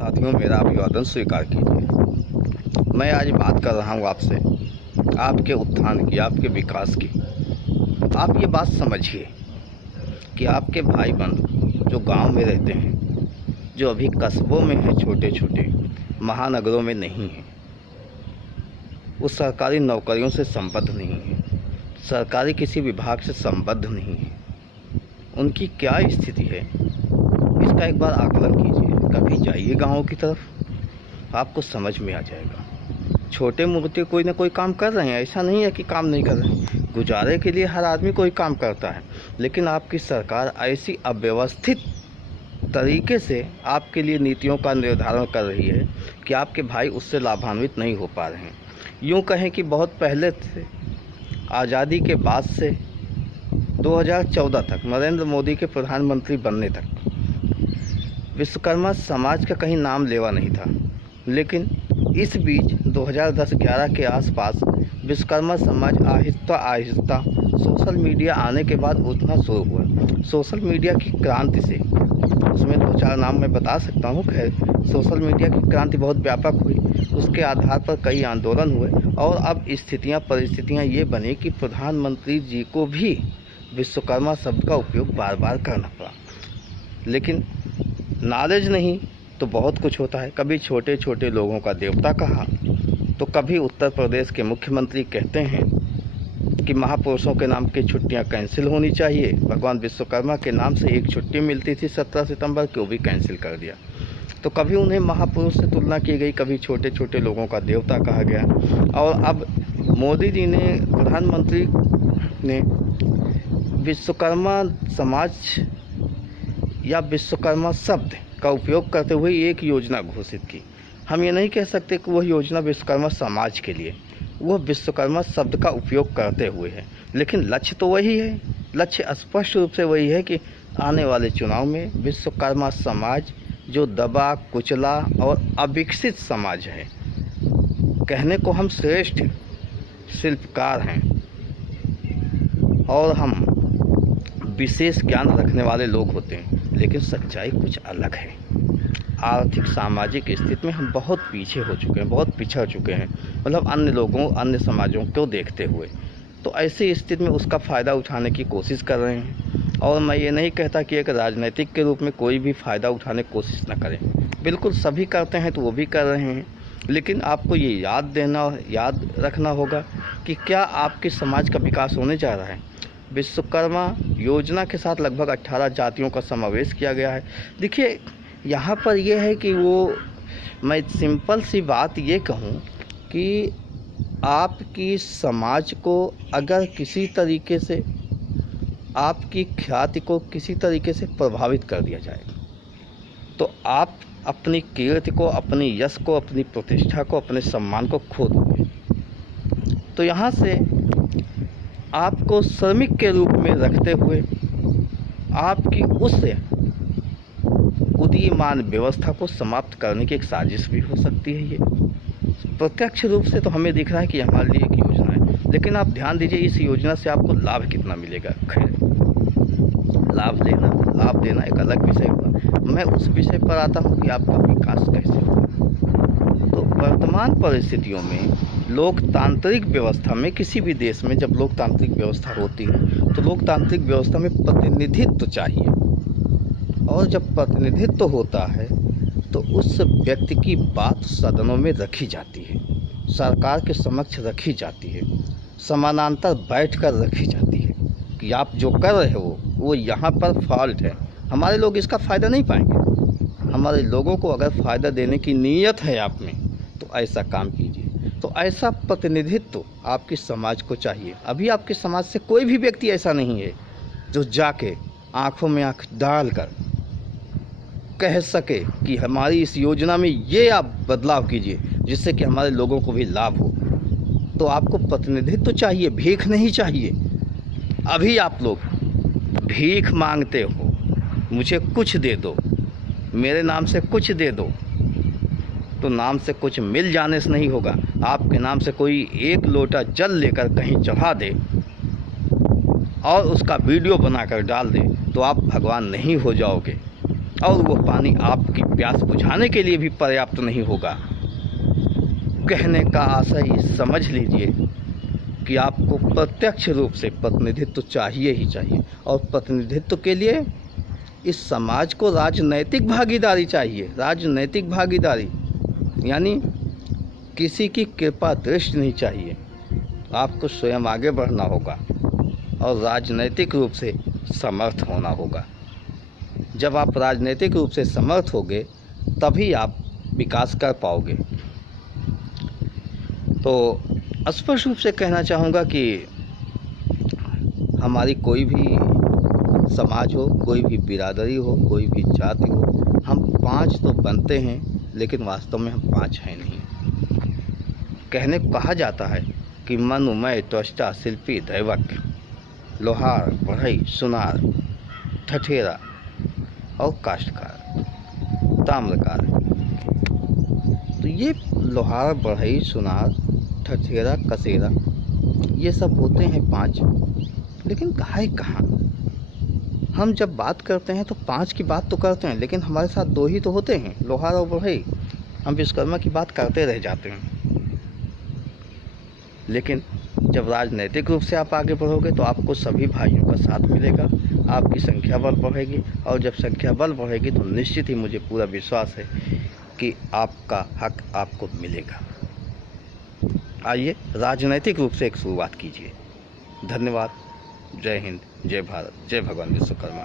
साथियों, मेरा अभिवादन स्वीकार कीजिए। मैं आज बात कर रहा हूँ आपसे आपके उत्थान की, आपके विकास की। आप ये बात समझिए कि आपके भाई बंधु जो गांव में रहते हैं, जो अभी कस्बों में हैं, छोटे छोटे महानगरों में नहीं हैं, वो सरकारी नौकरियों से संबद्ध नहीं है, सरकारी किसी विभाग से संबद्ध नहीं है। उनकी क्या स्थिति है, इसका एक बार आकलन कीजिए। कभी जाइए गाँव की तरफ, आपको समझ में आ जाएगा। छोटे मोटे कोई ना कोई काम कर रहे हैं, ऐसा नहीं है कि काम नहीं कर रहे हैं। गुजारे के लिए हर आदमी कोई काम करता है, लेकिन आपकी सरकार ऐसी अव्यवस्थित तरीके से आपके लिए नीतियों का निर्धारण कर रही है कि आपके भाई उससे लाभान्वित नहीं हो पा रहे हैं। यूँ कहें कि बहुत पहले से, आज़ादी के बाद से 2014 तक, नरेंद्र मोदी के प्रधानमंत्री बनने तक विश्वकर्मा समाज का कहीं नाम लेवा नहीं था। लेकिन इस बीच 2010-11 के आसपास विश्वकर्मा समाज आहिस्ता आहिस्ता सोशल मीडिया आने के बाद उठना शुरू हुआ। सोशल मीडिया की क्रांति से, उसमें 2-4 नाम मैं बता सकता हूँ। खैर, सोशल मीडिया की क्रांति बहुत व्यापक हुई, उसके आधार पर कई आंदोलन हुए और अब परिस्थितियाँ ये बनी कि प्रधानमंत्री जी को भी विश्वकर्मा शब्द का उपयोग बार बार करना पड़ा। लेकिन नॉलेज नहीं तो बहुत कुछ होता है। कभी छोटे छोटे लोगों का देवता कहा, तो कभी उत्तर प्रदेश के मुख्यमंत्री कहते हैं कि महापुरुषों के नाम की छुट्टियां कैंसिल होनी चाहिए। भगवान विश्वकर्मा के नाम से एक छुट्टी मिलती थी 17 सितंबर की, वो भी कैंसिल कर दिया। तो कभी उन्हें महापुरुष से तुलना की गई, कभी छोटे छोटे लोगों का देवता कहा गया। और अब मोदी जी ने, प्रधानमंत्री ने विश्वकर्मा समाज या विश्वकर्मा शब्द का उपयोग करते हुए एक योजना घोषित की। हम ये नहीं कह सकते कि वह योजना विश्वकर्मा समाज के लिए, वह विश्वकर्मा शब्द का उपयोग करते हुए है, लेकिन लक्ष्य तो वही है। लक्ष्य स्पष्ट रूप से वही है कि आने वाले चुनाव में विश्वकर्मा समाज, जो दबा कुचला और अविकसित समाज है, कहने को हम श्रेष्ठ शिल्पकार हैं और हम विशेष ज्ञान रखने वाले लोग होते हैं, लेकिन सच्चाई कुछ अलग है। आर्थिक सामाजिक स्थिति में हम बहुत पीछे हो चुके हैं, बहुत पिछड़ चुके हैं, मतलब अन्य लोगों, अन्य समाजों को देखते हुए। तो ऐसी स्थिति में उसका फ़ायदा उठाने की कोशिश कर रहे हैं। और मैं ये नहीं कहता कि एक राजनीतिक के रूप में कोई भी फ़ायदा उठाने की कोशिश ना करें, बिल्कुल सभी करते हैं, तो वो भी कर रहे हैं। लेकिन आपको ये याद रखना होगा कि क्या आपके समाज का विकास होने जा रहा है। विश्वकर्मा योजना के साथ लगभग 18 जातियों का समावेश किया गया है। देखिए, यहाँ पर यह है कि मैं सिंपल सी बात ये कहूँ कि आपकी समाज को अगर किसी तरीके से, आपकी ख्याति को किसी तरीके से प्रभावित कर दिया जाए, तो आप अपनी कीर्ति को, अपनी यश को, अपनी प्रतिष्ठा को, अपने सम्मान को खो दोगे। तो यहाँ से आपको श्रमिक के रूप में रखते हुए आपकी उस उदीयमान व्यवस्था को समाप्त करने की एक साजिश भी हो सकती है। ये प्रत्यक्ष रूप से तो हमें दिख रहा है कि हमारे लिए एक योजना है, लेकिन आप ध्यान दीजिए इस योजना से आपको लाभ कितना मिलेगा। खैर, लाभ देना एक अलग विषय होगा। मैं उस विषय पर आता हूँ कि आपका विकास कैसे होगा। तो वर्तमान परिस्थितियों में लोकतांत्रिक व्यवस्था में, किसी भी देश में जब लोकतांत्रिक व्यवस्था होती है, तो लोकतांत्रिक व्यवस्था में प्रतिनिधित्व चाहिए। और जब प्रतिनिधित्व होता है तो उस व्यक्ति की बात सदनों में रखी जाती है, सरकार के समक्ष रखी जाती है, समानांतर बैठकर रखी जाती है कि आप जो कर रहे हो वो यहाँ पर फॉल्ट है, हमारे लोग इसका फ़ायदा नहीं पाएंगे। हमारे लोगों को अगर फ़ायदा देने की नीयत है आप में, तो ऐसा काम कीजिए। तो ऐसा प्रतिनिधित्व आपके समाज को चाहिए। अभी आपके समाज से कोई भी व्यक्ति ऐसा नहीं है जो जाके आंखों में आंख डालकर कह सके कि हमारी इस योजना में ये आप बदलाव कीजिए जिससे कि हमारे लोगों को भी लाभ हो। तो आपको प्रतिनिधित्व चाहिए, भीख नहीं चाहिए। अभी आप लोग भीख मांगते हो, मुझे कुछ दे दो, मेरे नाम से कुछ दे दो, तो नाम से कुछ मिल जाने से नहीं होगा। आपके नाम से कोई एक लोटा जल लेकर कहीं चढ़ा दे और उसका वीडियो बनाकर डाल दे, तो आप भगवान नहीं हो जाओगे। और वो पानी आपकी प्यास बुझाने के लिए भी पर्याप्त नहीं होगा। कहने का आशय समझ लीजिए कि आपको प्रत्यक्ष रूप से प्रतिनिधित्व चाहिए ही चाहिए, और प्रतिनिधित्व के लिए इस समाज को राजनैतिक भागीदारी चाहिए। राजनैतिक भागीदारी यानी किसी की कृपा दृष्टि नहीं चाहिए, आपको स्वयं आगे बढ़ना होगा और राजनैतिक रूप से समर्थ होना होगा। जब आप राजनीतिक रूप से समर्थ होगे तभी आप विकास कर पाओगे। तो स्पष्ट रूप से कहना चाहूँगा कि हमारी कोई भी समाज हो, कोई भी बिरादरी हो, कोई भी जाति हो, हम 5 तो बनते हैं लेकिन वास्तव में हम 5 हैं नहीं। कहने को कहा जाता है कि मनुमय, त्वष्टा, शिल्पी, दैवज्ञ, लोहार, बढ़ई, सुनार, ठठेरा और काष्ठकार, ताम्रकार। तो ये लोहार, बढ़ई, सुनार, ठठेरा, कसेरा ये सब होते हैं 5, लेकिन कहाँ हम जब बात करते हैं तो 5 की बात तो करते हैं, लेकिन हमारे साथ 2 ही तो होते हैं, लोहार और बढ़ई। हम विश्वकर्मा की बात करते रह जाते हैं। लेकिन जब राजनीतिक रूप से आप आगे बढ़ोगे तो आपको सभी भाइयों का साथ मिलेगा, आपकी संख्या बल बढ़ेगी, और जब संख्या बल बढ़ेगी तो निश्चित ही मुझे पूरा विश्वास है कि आपका हक आपको मिलेगा। आइए राजनीतिक रूप से एक शुरुआत कीजिए। धन्यवाद। जय हिंद, जय भारत, जय भगवान विश्वकर्मा।